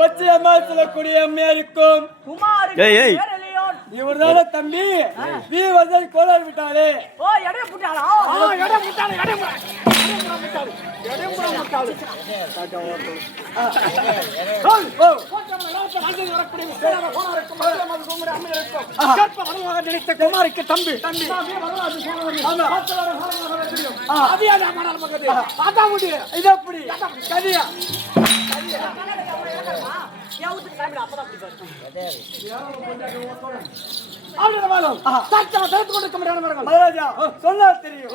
பச்சையம்மா சொல்லக்கூடிய அம்மையா இருக்கும். இவர்தான தம்பி வீ வந்து கோளாறு விட்டாலே. ஓ எடைய புட்டாளா? எடைய புட்டாளா? நினைத்த குமாரிக்கு தம்பி இது அப்படி கதியா சொன்னா தெரியும்.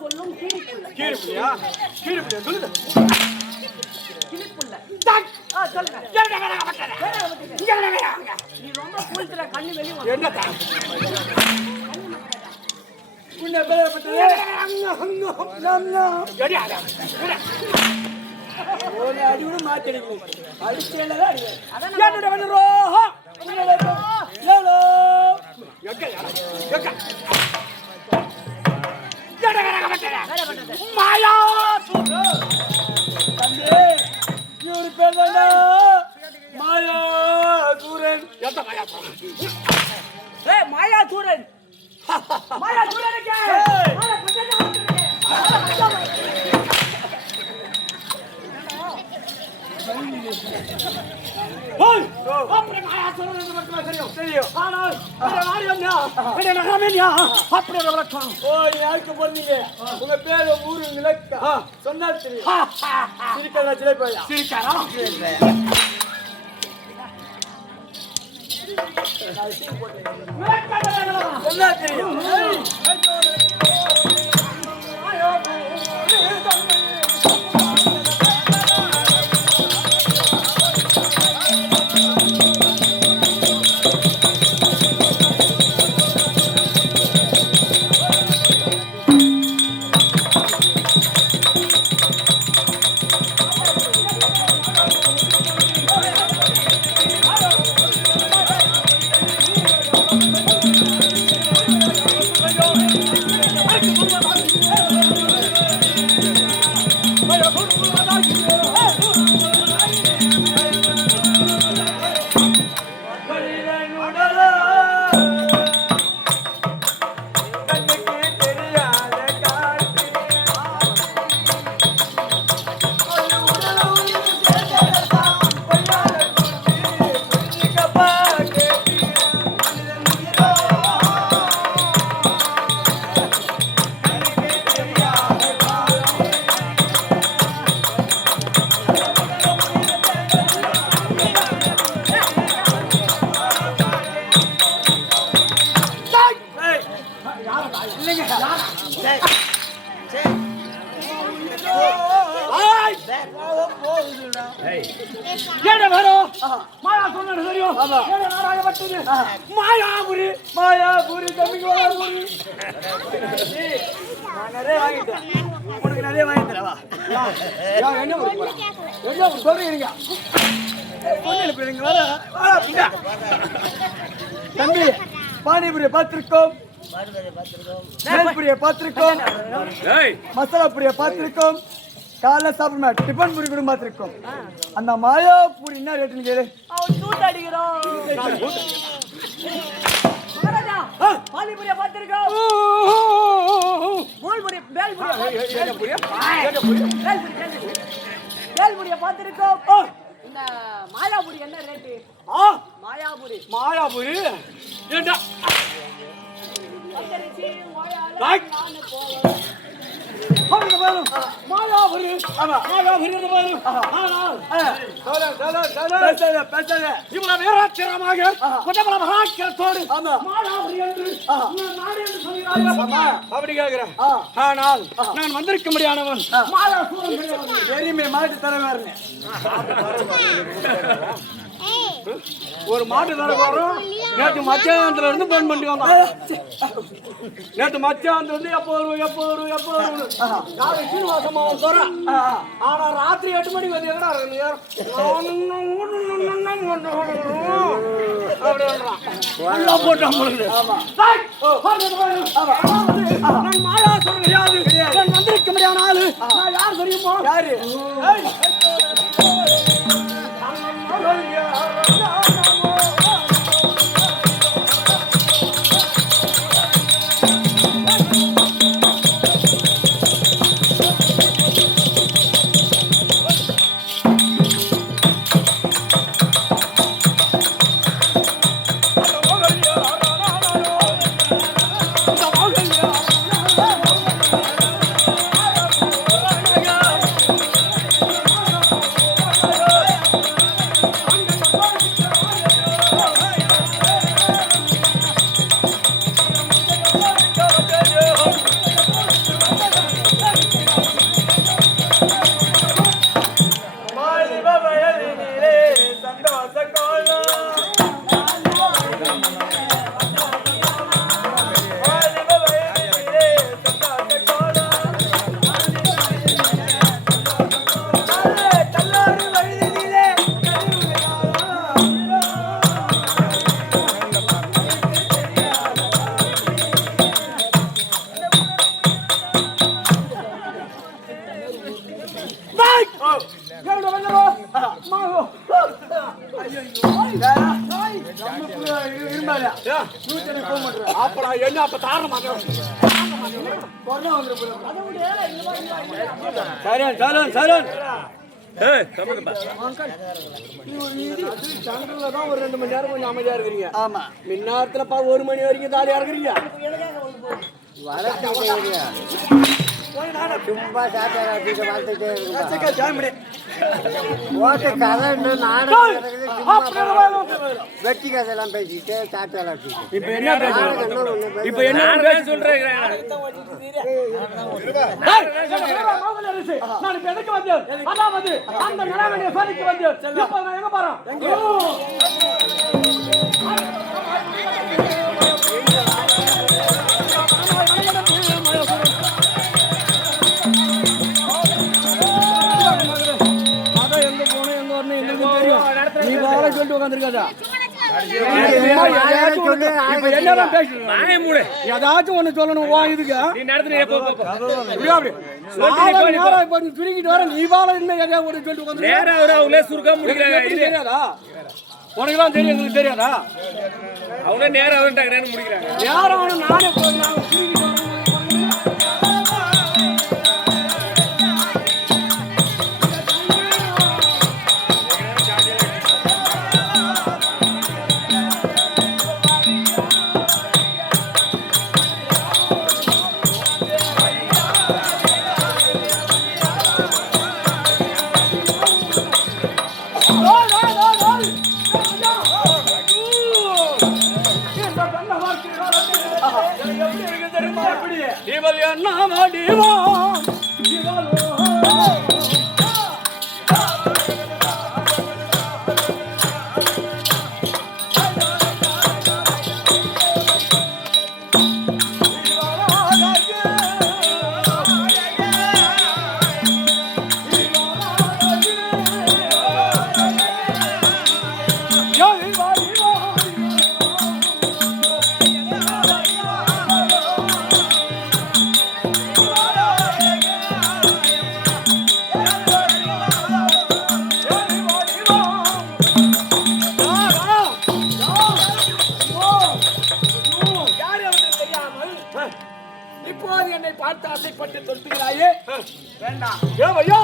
சொல்லும் நீ ரொம்ப கூழ்த்துற கண்ணு வெளியே ஒரு அடி கூட மாத்திடுங்க அடிச்சேன் மாயா இவரு பேர் தாண்டா மாயா சூரன். மாயா சூரன் மாயா சூரனுக்கு உங்க பேரு ஊரு சொன்னா தெரியும். சொன்னா தெரியும். மாயாபுரி மாயாபுரி தம்பிக்கு நிறைய வாங்கிட்டேன். உனக்கு நிறைய வாங்கி தரவா? என்ன சொல்றீங்க? தம்பி பானிபுரியை பார்த்திருக்கோம், மேல்புரியை பார்த்திருக்கோம், மசாலா புரியை பார்த்திருக்கோம். காலைல சாப்பிடுமா டிபன் பூரி கூட பார்த்துருக்கோம். அந்த மாயா பூரி என்ன ரேட்டுன்னு கேளு. அவன் சூட் அடிக்கிறான். மகாராஜா, பானிபூரியை பார்த்திருக்கோம். பேல்பூரியை பார்த்திருக்கோம். இந்த மாயாபுரி என்ன ரேட்டு? மாயாபுரி ஏண்டா மாயாபுரி இவ்வளவு வீராட்சரமாக மகாட்சரத்தோடு அப்படி கேட்கிறேன். ஆனால் நான் வந்திருக்க முடியாதவன் பெருமை மாட்டு தலைவர். ஒரு மாட்டு தலைவரும் நேற்று மத்தியானத்துல இருந்து போன் பண்ணி வந்தான். நேற்று மத்தியானத்துல இருந்து எப்போ வரும் சீனிவாசமா சொல்றான். ஆனா ராத்திரி 8 மணிக்கு வந்து எங்கடா நான் மாயா சொல்ல கிடையாது. நான் வந்திருக்க முடியாத ஆளு. நான் யார் தெரியுமோ? யாரு? ஒரு 2 மணி நேரம் கொஞ்சம் அமைதியா இருக்கிறீங்க. ஆமா, மின்னாரத்துல 1 மணி வரைக்கும் தாலியா இருக்கிறீங்க. சும்மா சாப்பிட்டு வாழ்த்துட்டே வெட்டி கதையெல்லாம் பேசிட்டு சாப்பிட்டு இப்ப என்ன சொல்றேன். சொல்லிட்டு உட்காந்துருக்காதா? ஏதாச்சும் ஒண்ணு சொல்லணும். சுருங்கிட்டு வர நீ வாழ சொல்லிட்டு உனக்குலாம் தெரியும், எங்களுக்கு தெரியாதா? அவங்க நேரம் முடிக்கிறாங்க. நேரம் நானே எப்படி இருக்கு தெரியுமா? வேண்டாம். ஏ பையா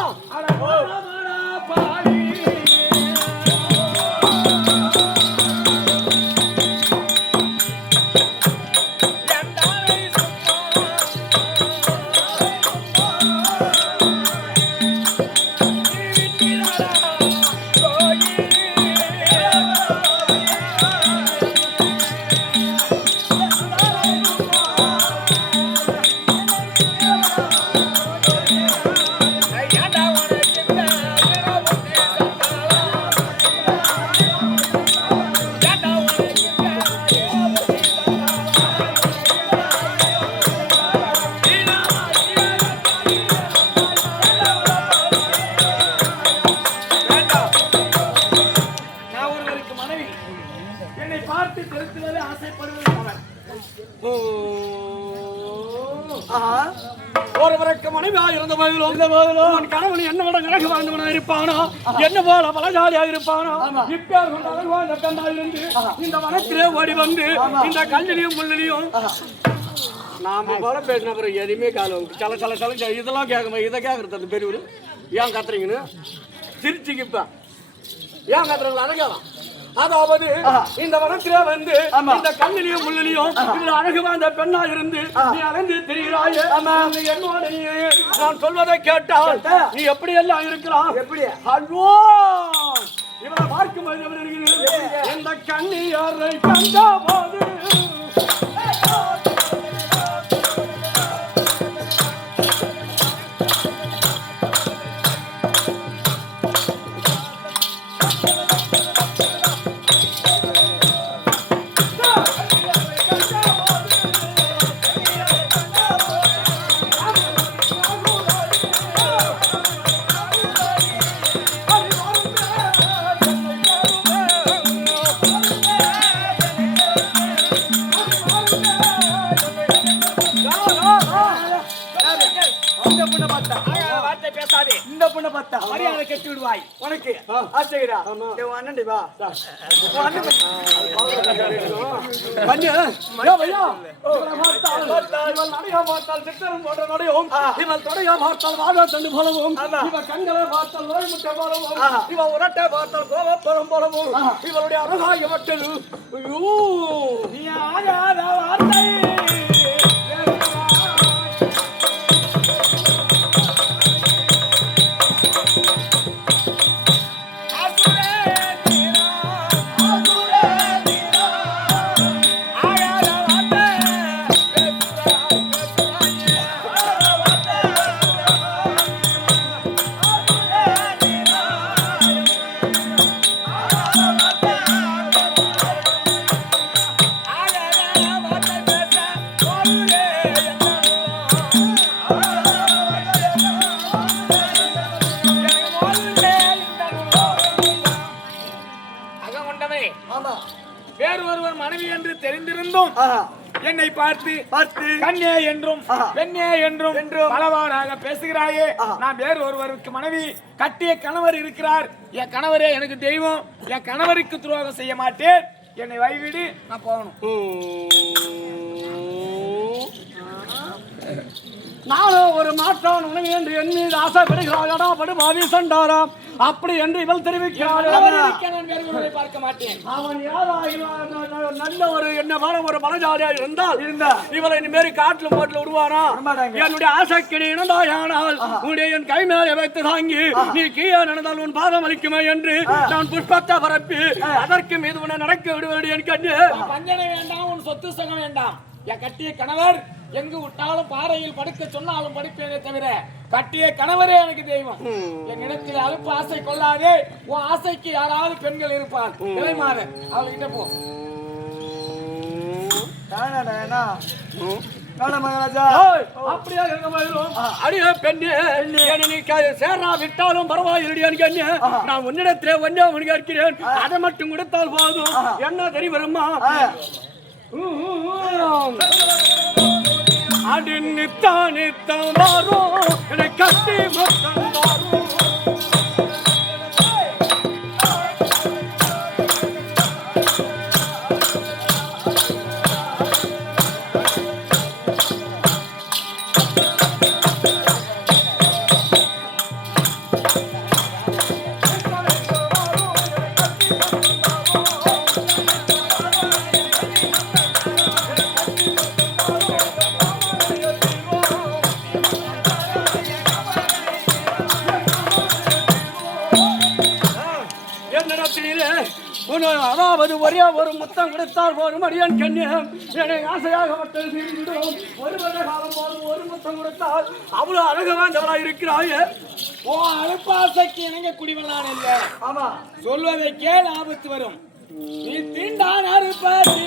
ஒருவருக்கு மனைவியாக இருந்த போதிலும் கணவன் என்னோட கணக்கு வாழ்ந்தவனா இருப்பானோ என்ன போல பலஜாலியா இருப்பானோ இப்பயார் கொண்ட அழகான பெண்ணா இருந்து இந்த வனத்திலே ஓடி வந்து இந்த கல்லிலையும் முள்ளிலையும் நாம போல பேசின பிறகு எதுவுமே காலம் சல இதெல்லாம் கேட்க இதை கேட்கறது அந்த பெரியவர் ஏன் கத்துறீங்கன்னு சிரிச்சுக்கிப்பா ஏன் கத்துறீங்களா அதை கேட்கலாம் அதாவது இந்த வனத்திலே வந்து இந்த கல்லிலையும் முள்ளிலையும் இதுல அழகு வாழ்ந்த பெண்ணா இருந்து நீ அலைந்து திரிகிறாயே என்னோட நான் சொல்வதை கேட்டால் நீ எப்படி எல்லாம் இருக்கலாம் எப்படி ஐயோ இவரை பார்க்கும் போது இந்த கண்ணியாரை கண்ட போது இந்த பொண்ணை பார்த்தா மரியாதை கட்டி விடுவாய் உனக்கு ஆச்சரியடா அண்ணன் வா உரட்டை பார்த்தால் கோபப்படும் போலவும் இவருடைய அழகாய மட்டல் நீ ஆகாத வார்த்தை வேறு ஒருவர் மனைவி என்று தெரிந்திருந்தும் என்னை பார்த்து கண்ணே என்றும் பெண்ணே என்றும் பலவாறாக பேசுகிறாயே நான் வேறு ஒருவருக்கு மனைவி கட்டிய கணவர் இருக்கிறார் என் கணவரே எனக்கு தெய்வம் என் கணவருக்கு துரோகம் செய்ய மாட்டேன் என்னை வைவிடு நான் போகணும் நானும் ஒரு மாற்றான் உணவு என்று என் மீது ஆசைப்படுகிறாளா படுபாவி சண்டாராம் அப்படி என்று இவள் தெரிவிக்கிறாள் பார்க்க மாட்டேன் அவன் நல்ல ஒரு என்ன ஒரு பலஜாரியா இருந்தால் இவளை இனிமேல் காட்டுல போட்டுல விடுவானா என்னுடைய ஆசைக்கு நீ இணந்தாயானால் உன்னுடைய என் கை மேலே வைத்து தாங்கி நீ கீழே நடந்தால் உன் பாதம் அளிக்குமே என்று நான் புஷ்பத்தை பரப்பி அதற்கு மீது உன்னை நடக்க விடுவேன் என் கண்ணு பஞ்சனை வேண்டாம் உன் சொத்து சகம் வேண்டாம் என் கட்டிய கணவர் எங்கு விட்டாலும் பாறையில் படுக்க சொன்னாலும் படுப்பேனே தவிர கட்டிய கணவரே எனக்கு தெய்வம் என் இடத்தில் அலுப்பு ஆசை கொள்ளாதே உன் ஆசைக்கு யாராவது பெண்கள் இருப்பார் நிலைமாறு அவள்கிட்ட போ அப்படியே பெண்ணே சேரா விட்டாலும் பரவாயில்லை நான் உன்னிடத்திலே ஒன்னே உனக்கு இருக்கிறேன் அதை மட்டும் கொடுத்தால் போதும் என்ன தெரியுமா அடி நித்தான் வாரும் என்னை கட்டி மொத்தம் வாரும் அதாவது ஒரே ஒரு முத்தம் கொடுத்தால் போரும் அடியான் கண்ணியம் என்னை ஆசையாகப்பட்டது தீர்ந்துவிடும். ஒரு வருட காலம் போதும் ஒரு முத்தம் கொடுத்தால் அவ்வளவு அழகு வாய்ந்தவளாக இருக்கிறாயே. ஓ அழுப்பாசைக்கு இணங்க குடிவனான் இல்ல. ஆமா, சொல்வதை கேள், ஆபத்து வரும். நீ தீண்டான் அறுப்பாதி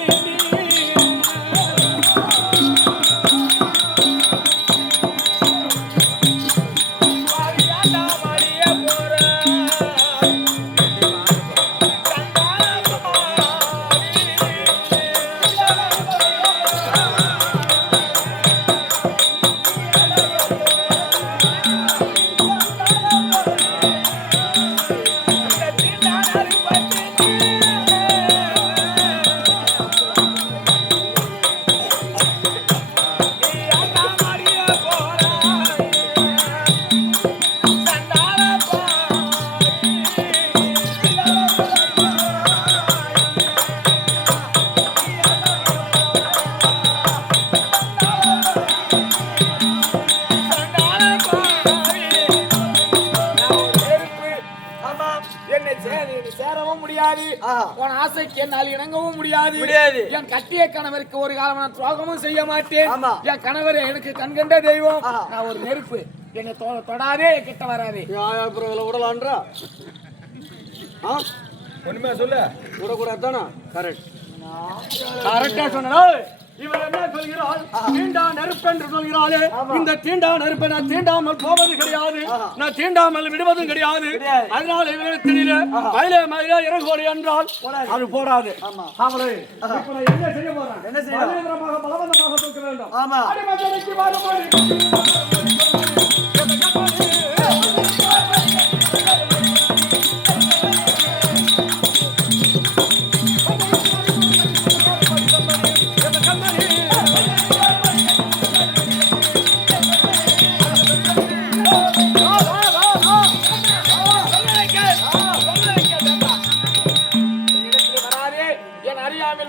சேரவும் முடியாது. உன் ஆசைக்கு என்னால் இணங்கவும் முடியாது. என் கட்டிய கணவருக்கு ஒரு காலம் நான் துரோகமும் செய்ய மாட்டேன். என் கணவர் எனக்கு கண்கண்ட தெய்வம். நான் ஒரு நெருப்பு. என்னை தொடாதே, கிட்ட வராதே. விடலான்றா ஒண்ணுமே சொல்லு. விடக்கூடாது தானே? கரெக்டா சொன்னா. இவர் என்ன சொல்கிறாள்? தீண்டா நெருப்பு என்று சொல்கிறாளே. இந்த தீண்டா நெருப்பை நான் தீண்டாமல் போவது கிடையாது, நான் தீண்டாமல் விடுவதும் கிடையாது. அதனால இவரிடத்திலே மயிலே மயிலே இறங்கோடு என்றால் அது போடாது. அவளை இப்ப நான் என்ன செய்ய போறேன்? என்ன செய்ய? பலவந்தமாக தூக்க வேண்டும். அடிமச்சனைக்கு வரும்போது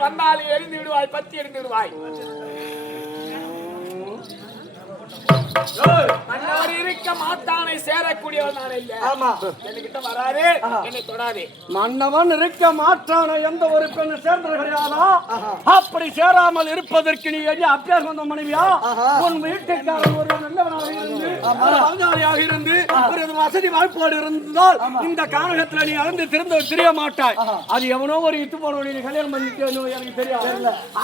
வந்தால் எழுந்து விடுவாய், பத்தி எழுந்து விடுவாய். மன்னவர் இருக்க மாட்டானை சேரக்கூடியவன் நான் இல்ல. ஆமா, என்கிட்ட வராதே, என்னை தொடாதே. மன்னவன் இருக்க மாட்டான எந்த ஒரு பெண்ணு சேர்ந்தது கிடையாதா? அப்படி சேராமல் இருப்பதற்கு நீ எரிய அப்பியார் வந்த மனைவியா? உன் வீட்டுக்காரன் ஒரு நல்லவனாக இருந்து பங்காளியாக இருந்து ஒரு வசதி வாய்ப்போடு இருந்தால் இந்த கானகத்துல நீ அறந்து தெரிய மாட்டாய். அது எவனோ ஒரு இட்டு போனவனை நீ கல்யாணம் பண்ணிட்டு எனக்கு தெரியாது.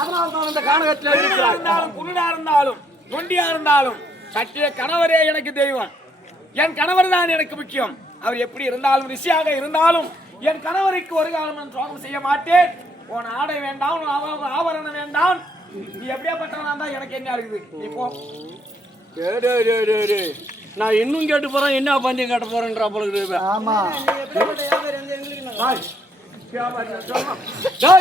அதனால தான் இந்த கானகத்துல இருந்தாலும் குருடா இருந்தாலும் நொண்டியா இருந்தாலும் கட்டிய கணவரே எனக்கு தெய்வம். என் கணவர் தான் எனக்கு முக்கியம். அவர் எப்படி இருந்தாலும் ரிஷியாக இருந்தாலும் என் கணவருக்கு ஒரு காலம் நான் துரோகம் செய்ய மாட்டேன். உன் ஆடை வேண்டாம், உன் ஆபரணம் வேண்டாம். நீ எப்படியாப்பட்டவனா இருந்தா எனக்கு என்ன இருக்குது? இப்போ நான் இன்னும் கேட்டு போறேன், என்ன பந்தயம் கேட்டு போறேன்ற பொழுது. ஆமா,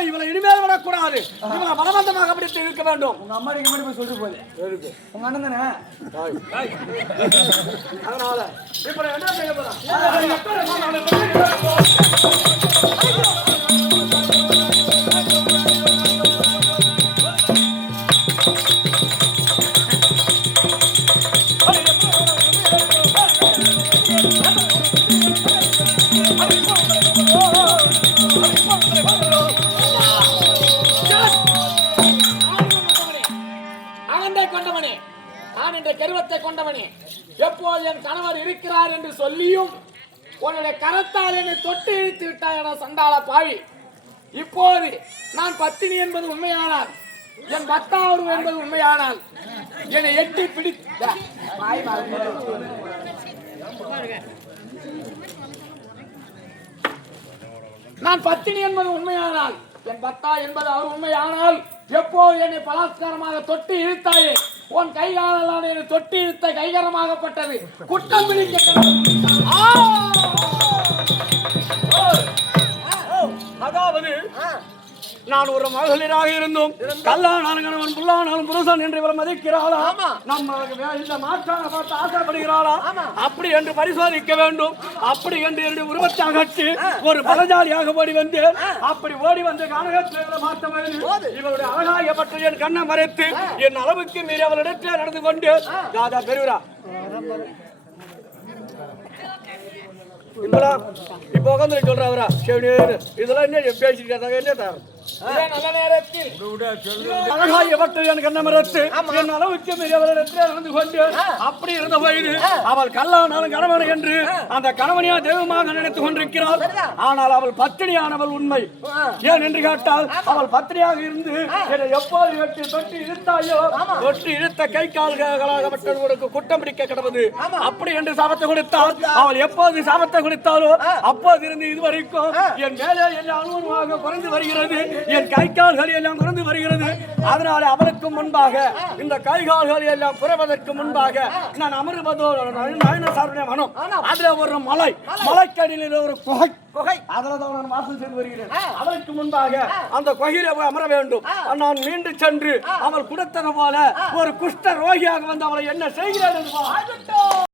இவளை இனிமேல் விடக்கூடாது. இவளை பலவந்தமாக அப்படி இருக்க வேண்டும். உங்க அம்மா போய் சொல்லிட்டு போகுது. உங்க அண்ணன் தானே? அதனால இப்ப என்ன செய்ய போறேன்? கருவத்தை கொண்டவனே, எப்போது என் கணவர் இருக்கிறார் என்று சொல்லியும் உன்னுடைய கரத்தால் என்னை தொட்டு இழுத்து விட்டாயடா சண்டாள பாவி. இப்போது நான் பத்தினி என்பது உண்மையானால், என் பத்தாவது என்பது உண்மையானால் என்னை எட்டி பிடித்த நான் பத்தினி என்பது உண்மையானால், என் பத்தா என்பது அவர் உண்மையானால், எப்போ என்னை பலாத்காரமாக தொட்டு இழுத்தாயே, உன் கைகாலெல்லாம் என்னை தொட்டு இழுத்த கைகரமாகப்பட்டது குற்றம் பிடிக்க. அதாவது நான் ஒரு மகளிராக இருந்தும் கல்லானாலும் கணவன் புல்லானாலும் புருஷன் என்று இவரை மதிக்கிறாளா? நம்ம இந்த மாற்றான பார்த்து ஆசைப்படுகிறாளா? அப்படி என்று பரிசோதிக்க வேண்டும். அப்படி என்று என்னுடைய உருவத்தை அகற்றி ஒரு பலஜாலியாக ஓடி வந்தேன். அப்படி ஓடி வந்து கானகத்தில் பார்த்த இவருடைய அழகாயப்பட்ட என் கண்ணை மறைத்து என் அளவுக்கு மீறி அவளிடத்தில் நடந்து கொண்டு ராஜா பெறுகிறார். இப்பலாம் இப்போ உட்காந்து சொல்ற அவரா சரி இதெல்லாம் என்ன பேசிட்டு என்ன தர நல்ல நேரத்தில் அழகாயப்பட்டு எனக்கு என்ன மரத்து என் அளவுக்கு மீறியவரிடத்தில் நடந்து கொண்டு அப்படி இருந்த போது அவள் கல்லானாலும் கணவன் என்று அந்த கணவனையா தெய்வமாக நினைத்துக் கொண்டிருக்கிறாள். ஆனால் அவள் பத்தினியானவள் உண்மை. ஏன் என்று கேட்டால் அவள் பத்தினியாக இருந்து என்னை எப்போது வெட்டி தொட்டி இழுத்தாயோ தொட்டி இழுத்த கை கால்களாகப்பட்டவர்களுக்கு குட்டம் பிடிக்க கிடப்பது அப்படி என்று சாபத்தை கொடுத்தால் அவள் எப்போது சாபத்தை கொடுத்தாலோ அப்போது இருந்து இதுவரைக்கும் என் மேலே எல்லாம் அனுபவமாக குறைந்து வருகிறது. என் கை கால்கள் எல்லாம் குறைந்து வருகிறது. அதனால அவளுக்கு முன்பாக இந்த கை கால்கள் எல்லாம் குறைவதற்கு முன்பாக நான் அமர்வதோ நயனசாருடைய மனம் அதுல ஒரு மலைக்கடியில் ஒரு குகை அதுலதான் நான் வாசல் செய்து வருகிறேன். அதற்கு முன்பாக அந்த குகையில போய் அமர வேண்டும். நான் மீண்டு சென்று அவள் கொடுத்தது போல ஒரு குஷ்ட ரோகியாக வந்து அவளை என்ன செய்கிறேன்